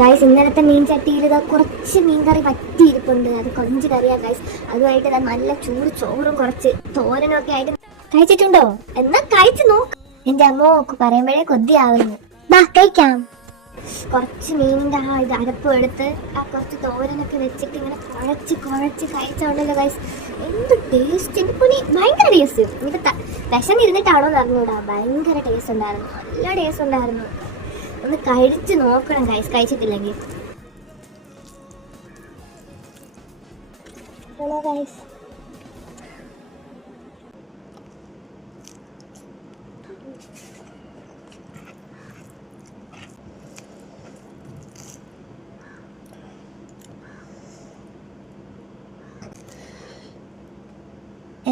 Guys ഇന്നലത്തെ മീൻ ചട്ടിയിൽ ഇതാ കുറച്ച് മീൻ കറി പറ്റിയിരിപ്പുണ്ട്. അത് കൊഞ്ച് കറിയാ ഗൈസ്. അതുമായിട്ട് നല്ല ചൂട് ചോറും കുറച്ച് തോരനും ഒക്കെ ആയിട്ട് കഴിച്ചിട്ടുണ്ടോ? എന്നാ കഴിച്ചു നോക്ക്. എന്റെ അമ്മ പറയുമ്പോഴേ കൊതിയാവുന്നു. ബാ കഴിക്കാം. കുറച്ച് മീനിന്റെ ഇത് അരപ്പും എടുത്ത് ആ കുറച്ച് തോരനൊക്കെ വെച്ചിട്ട് ഇങ്ങനെ കുഴച്ച് കഴിച്ചോണ്ടല്ലോ ഗൈസ്. എന്ത് ടേസ്റ്റ്! എന്റെ പൊടി ഭയങ്കര ടേസ്റ്റ്. ഇനിയിപ്പോ വിശന്നിരുന്നിട്ടാണോ എന്ന് അറിഞ്ഞൂടാ. ഭയങ്കര ടേസ്റ്റ് ഉണ്ടായിരുന്നു, നല്ല ടേസ്റ്റ് ഉണ്ടായിരുന്നു. ഒന്ന് കഴിച്ച് നോക്കണം ഗൈസ്, കഴിച്ചിട്ടില്ലെങ്കിൽ. ഹലോ ഗൈസ്,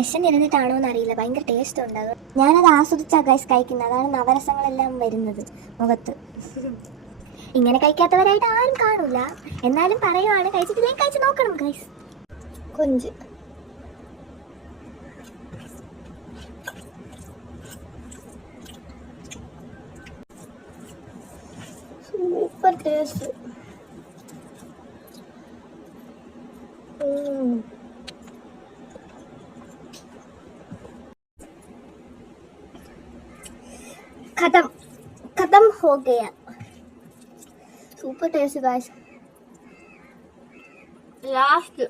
വിശന്നിരുന്നിട്ടാണോ എന്നറിയില്ല, ഭയങ്കര ടേസ്റ്റ് ഉണ്ട്. അത് ഞാനത് ആസ്വദിച്ചാ ഗൈസ് കഴിക്കുന്നത്. അതാണ് നവരസങ്ങളെല്ലാം വരുന്നത് മുഖത്ത്. ഇങ്ങനെ കഴിക്കാത്തവരായിട്ട് ആരും കാണൂല. എന്നാലും പറയുവാണ്, കഴിച്ചിട്ടില്ലെങ്കിൽ കഴിച്ച് നോക്കണം ഗൈസ്. കൊഞ്ച് സൂപ്പർ ടേസ്റ്റ്. खत्म हो गया. Super tasty guys. लास्ट